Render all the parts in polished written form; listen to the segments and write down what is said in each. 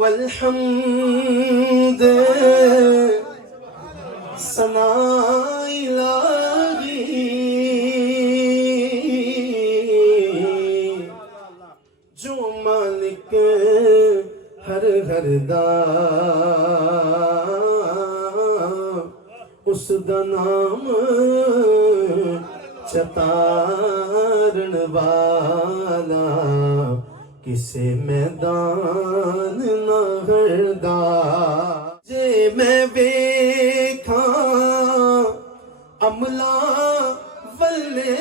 वल्हम्द सना इलाही जो मालिक हर हर दा उस दा नाम चतारण वाला किसे मैदान ना हरदा जे मैं वेखा अमला वल्ले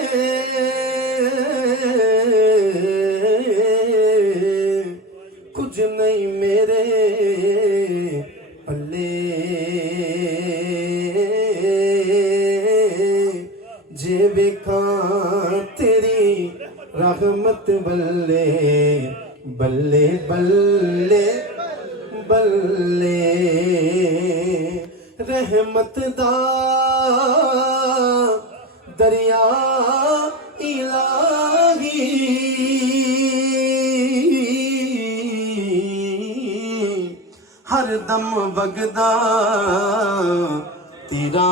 कुछ नहीं मेरे पल्ले जे वेखा तेरी रहमत बल्ले बल्ले बल्ले बल्ले रहमत दा दरिया इलाही हर दम वगदा तेरा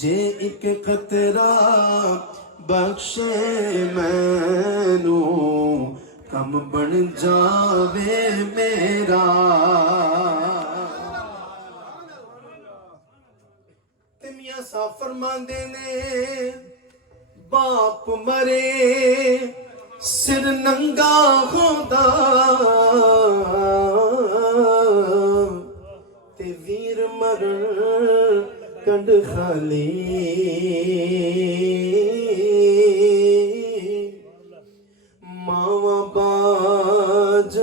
जे एक खतरा बख्शे मैनू कम बन जावे मेरा ते मियां साहब फरमांदे ने बाप मरे सिर नंगा होंदा ते वीर मरण कंड खाली मावा बाज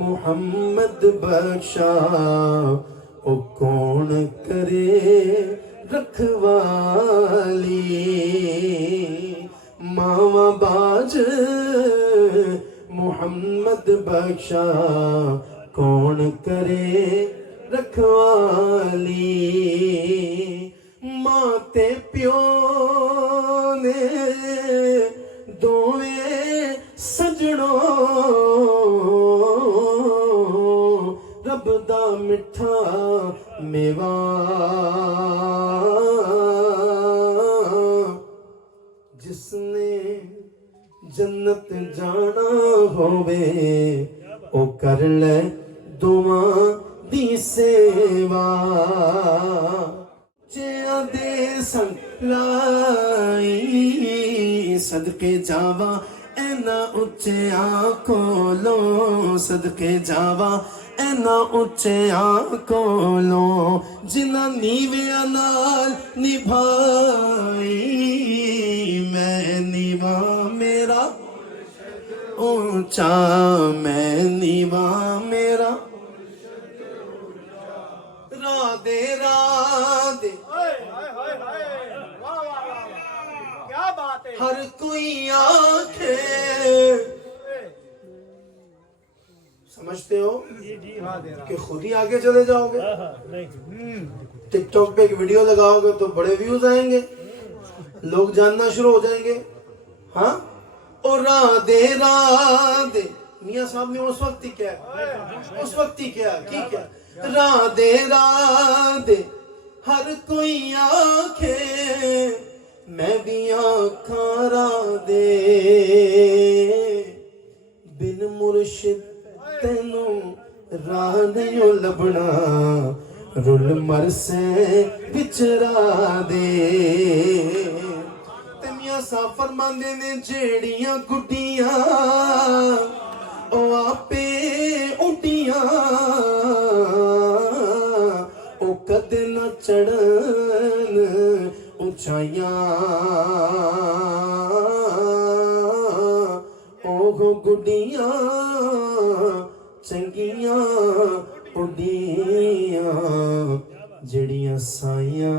मुहम्मद बख्शा ओ कौन करे रखवाली मावा बाज मुहम्मद बख्शा कौन करे रखवाली मां ते प्यो ने दोवें सजणों रब दा मिठा मेवा जिसने जन्नत जाना होवे ओ कर ले दुआ दी सेवा जिया दे संग लाई सदके जावा ऐना उच्चिया कोलों सदके जावा ऐना उच्चिया कोलों जिन्ना नीविया नाल निभाई मैं नीवा मेरा ऊंचा मैं नीवा मेरा राधे राधे क्या बात है हर कोई आखे समझते हो कि खुद ही आगे चले जाओगे टिकटॉक पे एक वीडियो लगाओगे तो बड़े व्यूज आएंगे लोग जानना शुरू हो जाएंगे हाँ और राधे राधे मियां साहब ने उस वक्त ही क्या उस वक्त ही क्या की क्या राधे राधे हर कोई आखे मैं भी आखा राधे बिन मुर्शिद तेनू राह नहीं लभना रुल मरसे बिचरा दे ते मियां साहब फरमांदे ने जेड़ियां गुड्डियां ओ आपे उड्डियां ओ कदे न चढ़न ऊंचाइयां ओ गुड्डियां चंगियां उड्डियां जड़ियां साइयां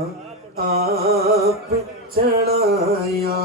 आप चढ़ाया